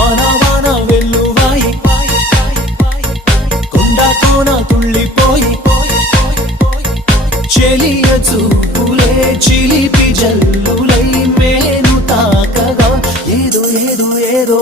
వాన వాన వెల్లువాయి కొండ కోన తుళ్ళిపోయి చెలియ చూపులే చిలిపి జల్లులై మేను తాకగా ఏదో ఏదో ఏదో